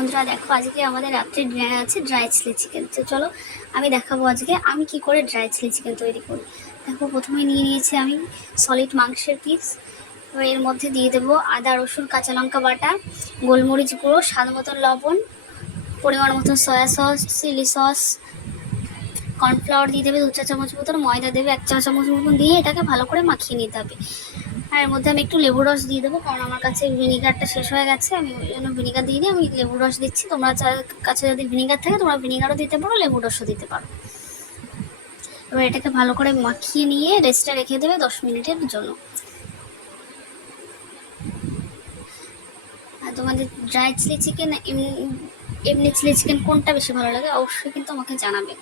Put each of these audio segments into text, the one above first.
বন্ধুরা, দেখো আজকে আমাদের রাত্রে ডিনার আছে ড্রাই চিলি চিকেন তো চলো আমি দেখাবো আজকে আমি কি করে ড্রাই চিলি চিকেন তৈরি করি দেখো প্রথমে নিয়ে নিয়েছি আমি সলিড মাংসের পিস এর মধ্যে দিয়ে দেবো আদা, রসুন, কাঁচা লঙ্কা বাটা, গোলমরিচ গুঁড়ো, স্বাদ মতন লবণ, পরিমাণ মতন soya sauce chilli sauce cornflour দিয়ে দেবে দু চা চামচ মতন, ময়দা দেবে এক চা চামচ মতন দিয়ে এটাকে ভালো করে মাখিয়ে নিতে হবে। আর এর মধ্যে আমি একটু লেবু রস দিয়ে দেবো, কারণ আমার কাছে ভিনিগারটা শেষ হয়ে গেছে, আমি ওই জন্য ভিনিগার দিই, আমি লেবু রস দিচ্ছি। তোমরা কাছে যদি ভিনিগার থাকে, তোমরা ভিনিগারও দিতে পারো লেবু রসও দিতে পারো। এবার এটাকে ভালো করে মাখিয়ে নিয়ে রেস্টে রেখে দেবে দশ মিনিটের জন্য। আর তোমাদের ড্রাই চিলি চিকেন এমনি চিলি চিকেন কোনটা বেশি ভালো লাগে, অবশ্যই কিন্তু আমাকে জানাবে।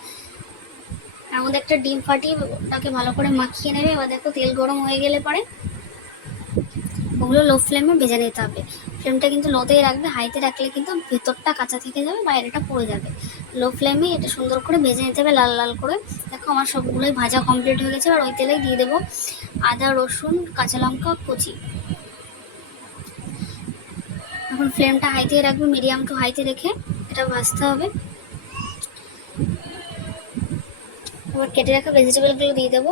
তার মধ্যে একটা ডিম ফাটিয়ে ওটাকে ভালো করে মাখিয়ে নেবে, এবার দেখো তেল গরম হয়ে গেলে পরে ওগুলো লো ফ্লেমে ভেজে নিতে হবে। ফ্লেমটা কিন্তু লোতেই রাখবে হাইতে রাখলে কিন্তু ভেতরটা কাঁচা থেকে যাবে বাইরেটা পড়ে যাবে। লো ফ্লেমে এটা সুন্দর করে ভেজে নিতে হবে লাল লাল করে। দেখো আমার সবগুলোই ভাজা কমপ্লিট হয়ে গেছে আর ওই তেলেই দিয়ে দেবো আদা, রসুন, কাঁচা লঙ্কা, কুচি। এখন ফ্লেমটা হাইতে রাখবে মিডিয়াম টু হাইতে রেখে এটা ভাজতে হবে। এবার কেটে রাখা ভেজিটেবলগুলো দিয়ে দেবো।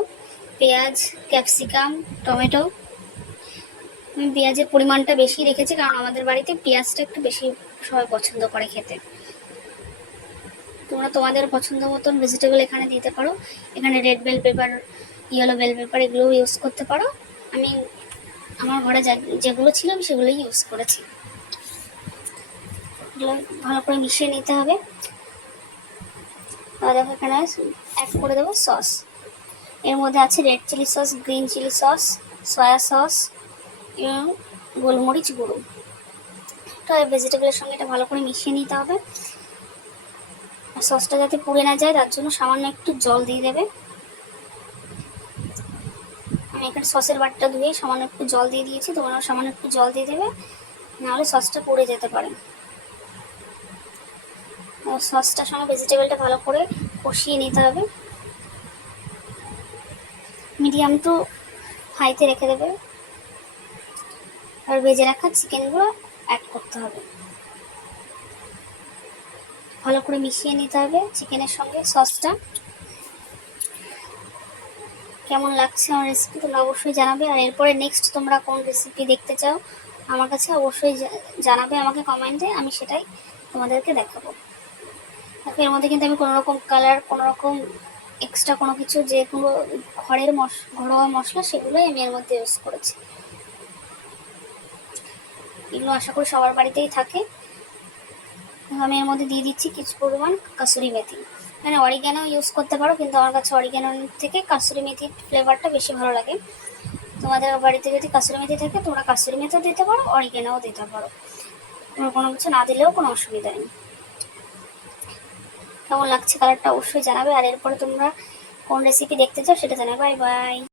পেঁয়াজ ক্যাপসিকাম টমেটো আমি পেঁয়াজের পরিমাণটা বেশি রেখেছি, কারণ আমাদের বাড়িতে পেঁয়াজটা একটু বেশি সবাই পছন্দ করে খেতে। তোমরা তোমাদের পছন্দ মতন ভেজিটেবল এখানে দিতে পারো। এখানে red bell pepper yellow bell pepper এগুলো ইউজ করতে পারো। আমি আমার ঘরে যেগুলো ছিল আমি সেগুলোই ইউজ করেছি। এগুলো ভালো করে মিশিয়ে নিতে হবে। দেখো এখানে অ্যাড করে দেবো সস এর মধ্যে আছে red chilli sauce green chilli sauce soya sauce গোলমরিচ গুঁড়ো। তো ভেজিটেবলের সঙ্গে এটা ভালো করে মিশিয়ে নিতে হবে। আর সসটা যাতে পুড়ে না যায়, তার জন্য সামান্য একটু জল দিয়ে দেবে। আমি এখানে সসের বাটটা ধুয়ে সামান্য একটু জল দিয়ে দিয়েছি, তোমরাও সামান্য একটু জল দিয়ে দেবে, নাহলে সসটা পুড়ে যেতে পারে। সসটার সঙ্গে ভেজিটেবলটা ভালো করে কষিয়ে নিতে হবে। মিডিয়াম টু হাইতে রেখে দেবে। আর ভেজে রাখা চিকেনগুলো অ্যাড করতে হবে। ভালো করে মিশিয়ে নিতে হবে চিকেনের সঙ্গে সসটা। কেমন লাগছে আমার রেসিপি তোমরা অবশ্যই জানাবে। আর এরপরে নেক্সট তোমরা কোন রেসিপি দেখতে চাও আমার কাছে অবশ্যই জানাবে আমাকে কমেন্টে আমি সেটাই তোমাদেরকে দেখাবো। দেখো, এর মধ্যে কিন্তু আমি কোনো রকম কালার কোনো রকম এক্সট্রা কোনো কিছু যে কোনো ঘরের মশ, ঘরোয়া মশলা, সেগুলোই আমি এর মধ্যে ইউজ করেছি। এগুলো আশা করি সবার বাড়িতেই থাকে। আমি এর মধ্যে দিয়ে দিচ্ছি কিছু পরিমাণ কাসুরি মেথি। মানে অরিগ্যানো ইউজ করতে পারো, কিন্তু আমার কাছে অরিগ্যানো থেকে কাসুরি মেথির ফ্লেভারটা বেশি ভালো লাগে। তোমাদের বাড়িতে যদি কাসুরি মেথি থাকে, তোমরা কাসুরি মেথিও দিতে পারো অরিগ্যানোও দিতে পারো। তোমার কোনো কিছু না দিলেও কোনো অসুবিধা নেই। কেমন লাগছে কালারটা অবশ্যই জানাবে, আর এরপরে তোমরা কোন রেসিপি দেখতে চাও সেটা জানাবে। Bye bye